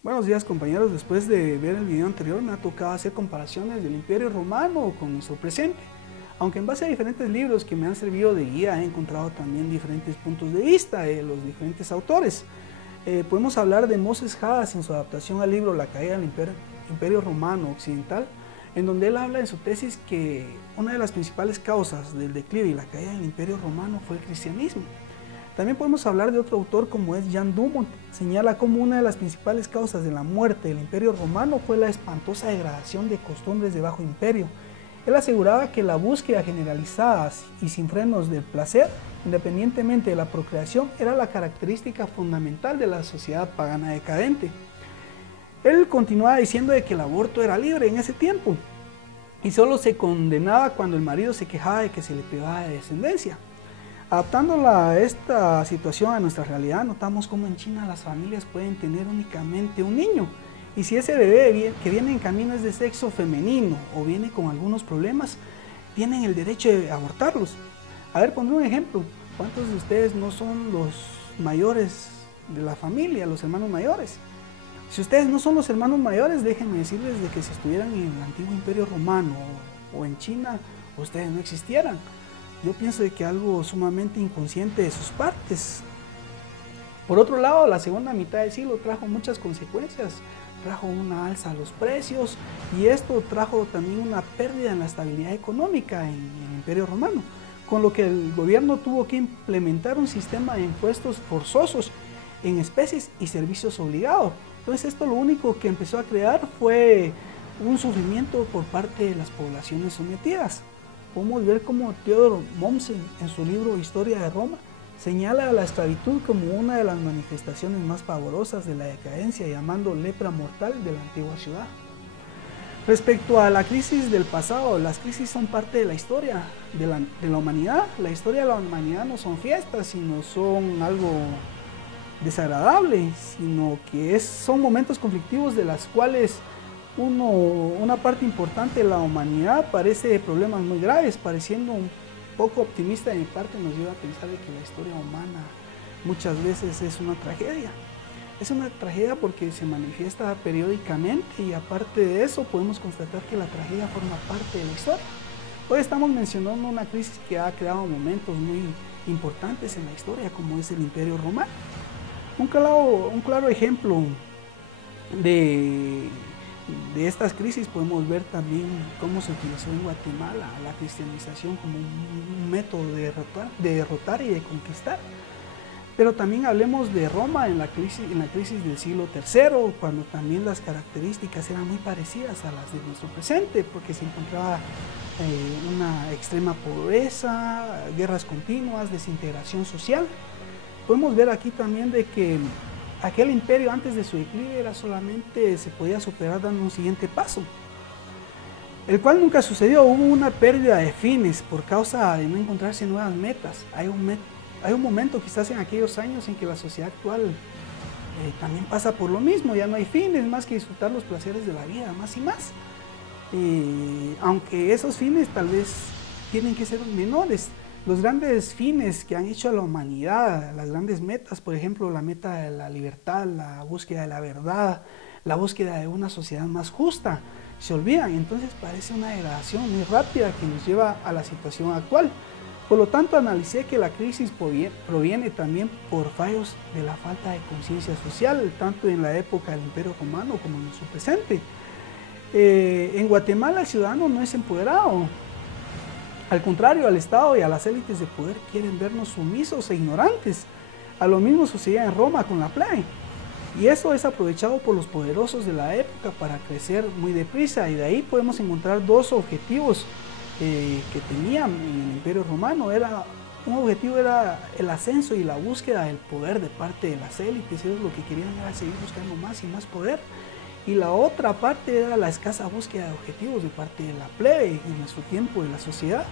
Buenos días compañeros, después de ver el video anterior me ha tocado hacer comparaciones del Imperio Romano con nuestro presente. Aunque en base a diferentes libros que me han servido de guía he encontrado también diferentes puntos de vista de los diferentes autores. Podemos hablar de Moses Haas en su adaptación al libro La caída del Imperio Romano Occidental, en donde él habla en su tesis que una de las principales causas del declive y la caída del Imperio Romano fue el cristianismo. También podemos hablar de otro autor como es Jan Dumont. Señala como una de las principales causas de la muerte del Imperio Romano fue la espantosa degradación de costumbres de Bajo Imperio. Él aseguraba que la búsqueda generalizada y sin frenos del placer, independientemente de la procreación, era la característica fundamental de la sociedad pagana decadente. Él continuaba diciendo de que el aborto era libre en ese tiempo y solo se condenaba cuando el marido se quejaba de que se le privaba de descendencia. Adaptándola a esta situación a nuestra realidad, notamos cómo en China las familias pueden tener únicamente un niño. Y si ese bebé que viene en camino es de sexo femenino o viene con algunos problemas, tienen el derecho de abortarlos. A ver, pondré un ejemplo. ¿Cuántos de ustedes no son los mayores de la familia, los hermanos mayores? Si ustedes no son los hermanos mayores, déjenme decirles de que si estuvieran en el antiguo Imperio Romano o en China, ustedes no existieran. Yo pienso de que algo sumamente inconsciente de sus partes. Por otro lado, la segunda mitad del siglo trajo muchas consecuencias. Trajo una alza a los precios y esto trajo también una pérdida en la estabilidad económica en el Imperio Romano, con lo que el gobierno tuvo que implementar un sistema de impuestos forzosos en especies y servicios obligados. Entonces esto lo único que empezó a crear fue un sufrimiento por parte de las poblaciones sometidas. Podemos ver cómo Theodor Mommsen en su libro Historia de Roma señala a la esclavitud como una de las manifestaciones más pavorosas de la decadencia, llamando lepra mortal de la antigua ciudad. Respecto a la crisis del pasado, las crisis son parte de la historia de la humanidad. La historia de la humanidad no son fiestas, sino son algo desagradable, sino que son momentos conflictivos de las cuales una parte importante de la humanidad padece problemas muy graves, pareciendo un poco optimista de mi parte, nos lleva a pensar de que la historia humana muchas veces es una tragedia. Es una tragedia porque se manifiesta periódicamente y aparte de eso podemos constatar que la tragedia forma parte de la historia. Hoy estamos mencionando una crisis que ha creado momentos muy importantes en la historia, como es el Imperio Romano. Un claro ejemplo de estas crisis podemos ver también cómo se utilizó en Guatemala la cristianización como un método de derrotar y de conquistar. Pero también hablemos de Roma en la crisis del siglo III, cuando también las características eran muy parecidas a las de nuestro presente, porque se encontraba una extrema pobreza, guerras continuas, desintegración social. Podemos ver aquí también de que aquel imperio antes de su declive se podía superar dando un siguiente paso, el cual nunca sucedió. Hubo una pérdida de fines por causa de no encontrarse nuevas metas. Hay un momento quizás en aquellos años en que la sociedad actual también pasa por lo mismo, ya no hay fines más que disfrutar los placeres de la vida, más y más. Aunque esos fines tal vez tienen que ser menores. Los grandes fines que han hecho a la humanidad, las grandes metas, por ejemplo, la meta de la libertad, la búsqueda de la verdad, la búsqueda de una sociedad más justa, se olvidan. Entonces parece una degradación muy rápida que nos lleva a la situación actual. Por lo tanto, analicé que la crisis proviene también por fallos de la falta de conciencia social, tanto en la época del Imperio Romano como en su presente. En Guatemala el ciudadano no es empoderado. Al contrario, al Estado y a las élites de poder quieren vernos sumisos e ignorantes. A lo mismo sucedía en Roma con la plebe. Y eso es aprovechado por los poderosos de la época para crecer muy deprisa. Y de ahí podemos encontrar dos objetivos que tenían en el Imperio Romano. Un objetivo era el ascenso y la búsqueda del poder de parte de las élites. Ellos lo que querían era seguir buscando más y más poder. Y la otra parte era la escasa búsqueda de objetivos de parte de la plebe en nuestro tiempo de la sociedad.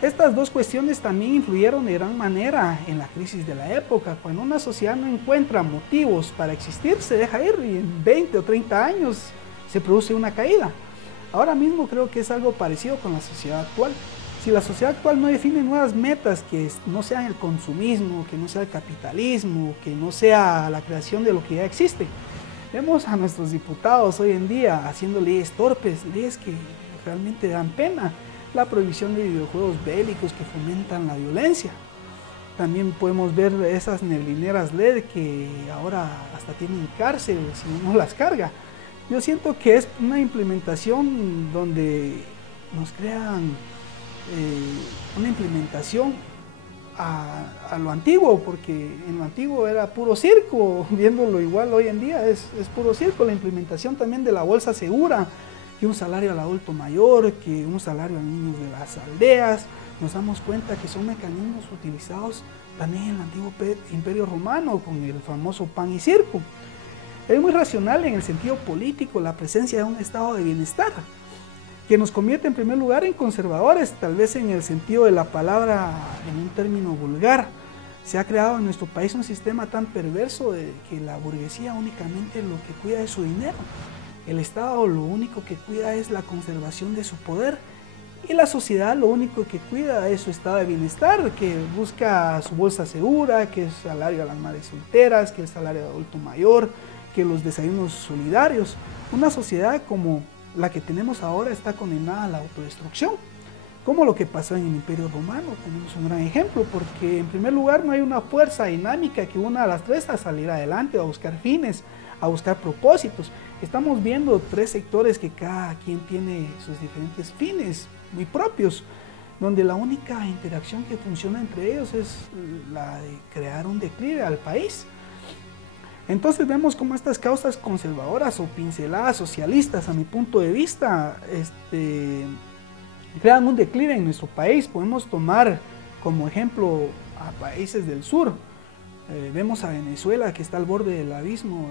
Estas dos cuestiones también influyeron de gran manera en la crisis de la época. Cuando una sociedad no encuentra motivos para existir, se deja ir y en 20 o 30 años se produce una caída. Ahora mismo creo que es algo parecido con la sociedad actual. Si la sociedad actual no define nuevas metas que no sean el consumismo, que no sea el capitalismo, que no sea la creación de lo que ya existe, Vemos a nuestros diputados hoy en día haciendo leyes torpes, leyes que realmente dan pena. La prohibición de videojuegos bélicos que fomentan la violencia. También podemos ver esas neblineras LED que ahora hasta tienen cárcel si uno las carga. Yo siento que es una implementación donde nos crean una implementación a lo antiguo, porque en lo antiguo era puro circo, viéndolo igual hoy en día es puro circo. La implementación también de la bolsa segura, que un salario al adulto mayor, que un salario a niños de las aldeas, nos damos cuenta que son mecanismos utilizados también en el antiguo Imperio Romano con el famoso pan y circo. Es muy racional en el sentido político la presencia de un estado de bienestar, que nos convierte en primer lugar en conservadores, tal vez en el sentido de la palabra en un término vulgar. Se ha creado en nuestro país un sistema tan perverso de que la burguesía únicamente lo que cuida es su dinero. El Estado lo único que cuida es la conservación de su poder y la sociedad lo único que cuida es su estado de bienestar, que busca su bolsa segura, que es salario a las madres solteras, que es salario de adulto mayor, que los desayunos solidarios. Una sociedad como la que tenemos ahora está condenada a la autodestrucción, como lo que pasó en el Imperio Romano. Tenemos un gran ejemplo, porque en primer lugar no hay una fuerza dinámica que una a las tres a salir adelante, a buscar fines, a buscar propósitos. Estamos viendo tres sectores que cada quien tiene sus diferentes fines muy propios, donde la única interacción que funciona entre ellos es la de crear un declive al país. Entonces vemos cómo estas causas conservadoras o pinceladas socialistas, a mi punto de vista, crean un declive en nuestro país. Podemos tomar como ejemplo a países del sur. Vemos a Venezuela, que está al borde del abismo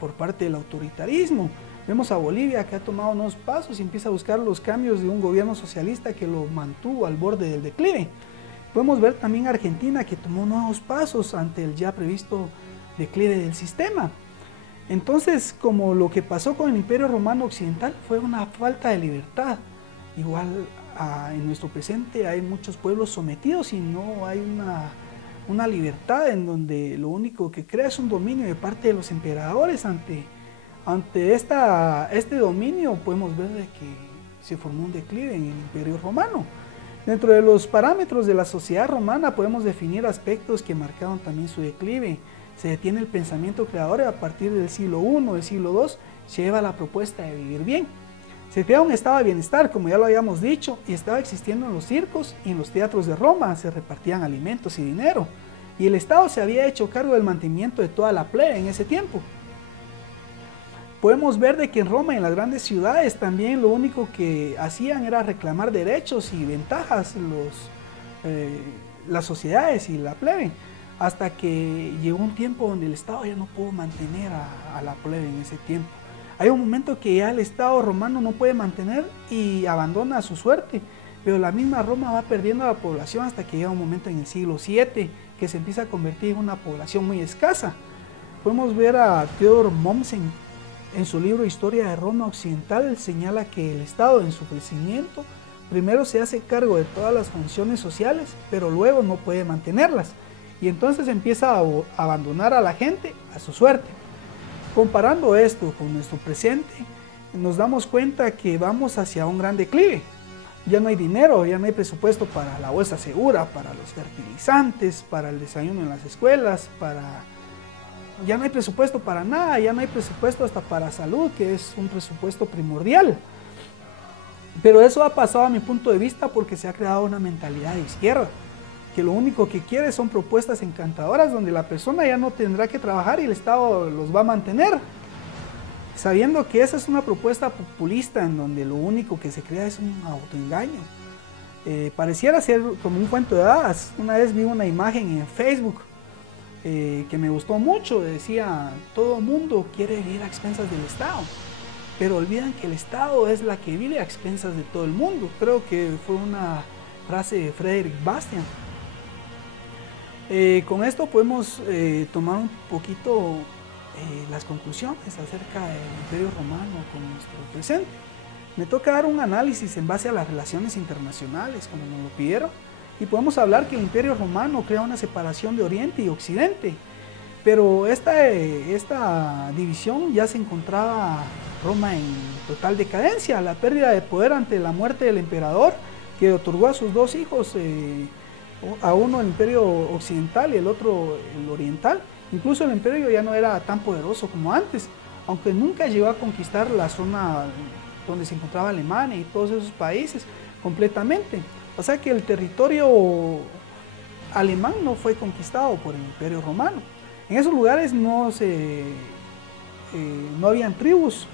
por parte del autoritarismo. Vemos a Bolivia, que ha tomado unos pasos y empieza a buscar los cambios de un gobierno socialista que lo mantuvo al borde del declive. Podemos ver también a Argentina, que tomó nuevos pasos ante el ya previsto declive del sistema. Entonces, como lo que pasó con el Imperio Romano Occidental, fue una falta de libertad. Igual en nuestro presente hay muchos pueblos sometidos y no hay una libertad, en donde lo único que crea es un dominio de parte de los emperadores. Ante este dominio podemos ver de que se formó un declive en el Imperio Romano. Dentro de los parámetros de la sociedad romana podemos definir aspectos que marcaron también su declive. Se detiene el pensamiento creador y a partir del siglo I, del siglo II, se lleva la propuesta de vivir bien. Se crea un estado de bienestar, como ya lo habíamos dicho, y estaba existiendo en los circos y en los teatros de Roma. Se repartían alimentos y dinero, y el Estado se había hecho cargo del mantenimiento de toda la plebe en ese tiempo. Podemos ver de que en Roma y en las grandes ciudades también lo único que hacían era reclamar derechos y ventajas las sociedades y la plebe, hasta que llegó un tiempo donde el Estado ya no pudo mantener a la plebe en ese tiempo. Hay un momento que ya el Estado romano no puede mantener y abandona a su suerte, pero la misma Roma va perdiendo a la población hasta que llega un momento en el siglo VII que se empieza a convertir en una población muy escasa. Podemos ver a Theodor Mommsen en su libro Historia de Roma Occidental, señala que el Estado en su crecimiento primero se hace cargo de todas las funciones sociales, pero luego no puede mantenerlas. Y entonces empieza a abandonar a la gente a su suerte. Comparando esto con nuestro presente, nos damos cuenta que vamos hacia un gran declive. Ya no hay dinero, ya no hay presupuesto para la bolsa segura, para los fertilizantes, para el desayuno en las escuelas, ya no hay presupuesto para nada, ya no hay presupuesto hasta para salud, que es un presupuesto primordial. Pero eso ha pasado a mi punto de vista porque se ha creado una mentalidad de izquierda, que lo único que quiere son propuestas encantadoras donde la persona ya no tendrá que trabajar y el Estado los va a mantener, sabiendo que esa es una propuesta populista en donde lo único que se crea es un autoengaño. Pareciera ser como un cuento de hadas. Una vez vi una imagen en Facebook que me gustó mucho, decía: todo mundo quiere vivir a expensas del Estado, pero olvidan que el Estado es la que vive a expensas de todo el mundo. Creo que fue una frase de Frederick Bastian. Con esto podemos tomar un poquito las conclusiones acerca del Imperio Romano con nuestro presente. Me toca dar un análisis en base a las relaciones internacionales, como nos lo pidieron, y podemos hablar que el Imperio Romano crea una separación de Oriente y Occidente. Pero esta división ya se encontraba Roma en total decadencia, la pérdida de poder ante la muerte del emperador, que otorgó a sus dos hijos, a uno el imperio occidental y el otro el oriental. Incluso el imperio ya no era tan poderoso como antes, aunque nunca llegó a conquistar la zona donde se encontraba Alemania y todos esos países completamente. O sea que el territorio alemán no fue conquistado por el imperio romano. En esos lugares no habían tribus,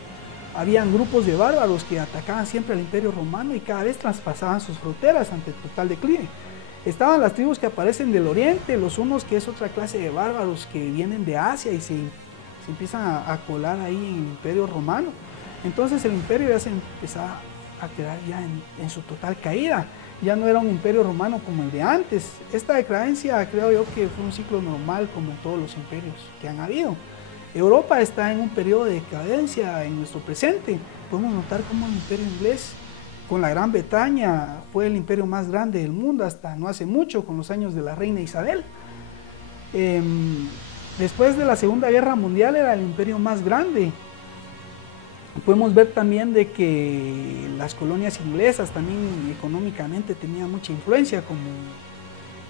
habían grupos de bárbaros que atacaban siempre al imperio romano y cada vez traspasaban sus fronteras ante el total declive. Estaban las tribus que aparecen del oriente, los hunos, que es otra clase de bárbaros que vienen de Asia y se empiezan a colar ahí en el imperio romano. Entonces el imperio ya se empezaba a quedar ya en su total caída. Ya no era un imperio romano como el de antes. Esta decadencia creo yo que fue un ciclo normal como en todos los imperios que han habido. Europa está en un periodo de decadencia en nuestro presente. Podemos notar cómo el imperio inglés con la Gran Bretaña fue el imperio más grande del mundo hasta no hace mucho, con los años de la reina Isabel. Después de la Segunda Guerra Mundial era el imperio más grande. Podemos ver también de que las colonias inglesas también económicamente tenían mucha influencia,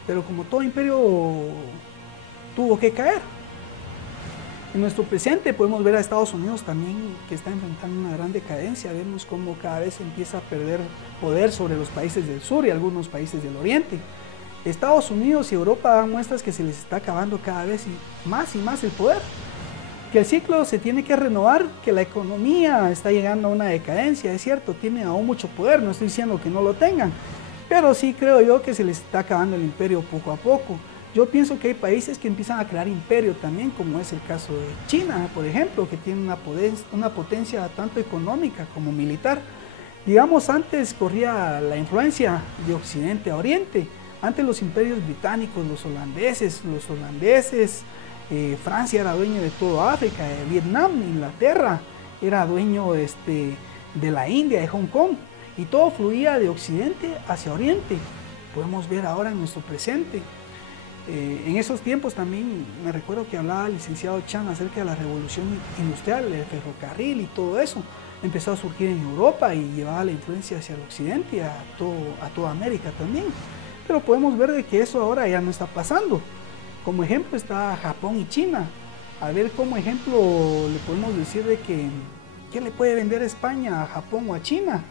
pero como todo imperio tuvo que caer. En nuestro presente podemos ver a Estados Unidos también que está enfrentando una gran decadencia. Vemos cómo cada vez empieza a perder poder sobre los países del sur y algunos países del oriente. Estados Unidos y Europa dan muestras que se les está acabando cada vez y más el poder. Que el ciclo se tiene que renovar, que la economía está llegando a una decadencia, es cierto, tienen aún mucho poder, no estoy diciendo que no lo tengan, pero sí creo yo que se les está acabando el imperio poco a poco. Yo pienso que hay países que empiezan a crear imperio también, como es el caso de China, por ejemplo, que tiene una potencia tanto económica como militar. Digamos, antes corría la influencia de Occidente a Oriente, antes los imperios británicos, los holandeses, Francia era dueño de toda África, Vietnam, Inglaterra era dueño de la India, de Hong Kong, y todo fluía de Occidente hacia Oriente. Podemos ver ahora en nuestro presente. En esos tiempos también me recuerdo que hablaba el licenciado Chan acerca de la revolución industrial, el ferrocarril y todo eso. Empezó a surgir en Europa y llevaba la influencia hacia el Occidente y a toda América también. Pero podemos ver de que eso ahora ya no está pasando. Como ejemplo está Japón y China. A ver, como ejemplo le podemos decir de que ¿qué le puede vender España a Japón o a China?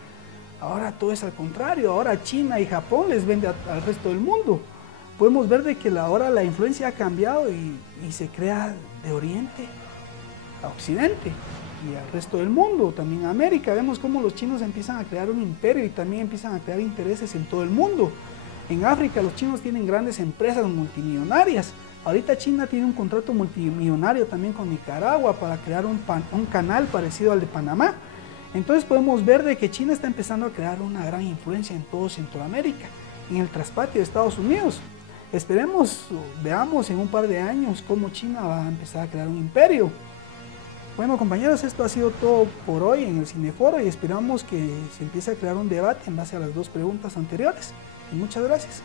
Ahora todo es al contrario, ahora China y Japón les vende al resto del mundo. Podemos ver de que ahora la influencia ha cambiado y se crea de Oriente a Occidente y al resto del mundo, también a América. Vemos cómo los chinos empiezan a crear un imperio y también empiezan a crear intereses en todo el mundo. En África los chinos tienen grandes empresas multimillonarias. Ahorita China tiene un contrato multimillonario también con Nicaragua para crear un canal parecido al de Panamá. Entonces podemos ver de que China está empezando a crear una gran influencia en todo Centroamérica, en el traspatio de Estados Unidos. Esperemos, veamos en un par de años cómo China va a empezar a crear un imperio. Bueno compañeros, esto ha sido todo por hoy en el Cineforo y esperamos que se empiece a crear un debate en base a las dos preguntas anteriores. Y muchas gracias.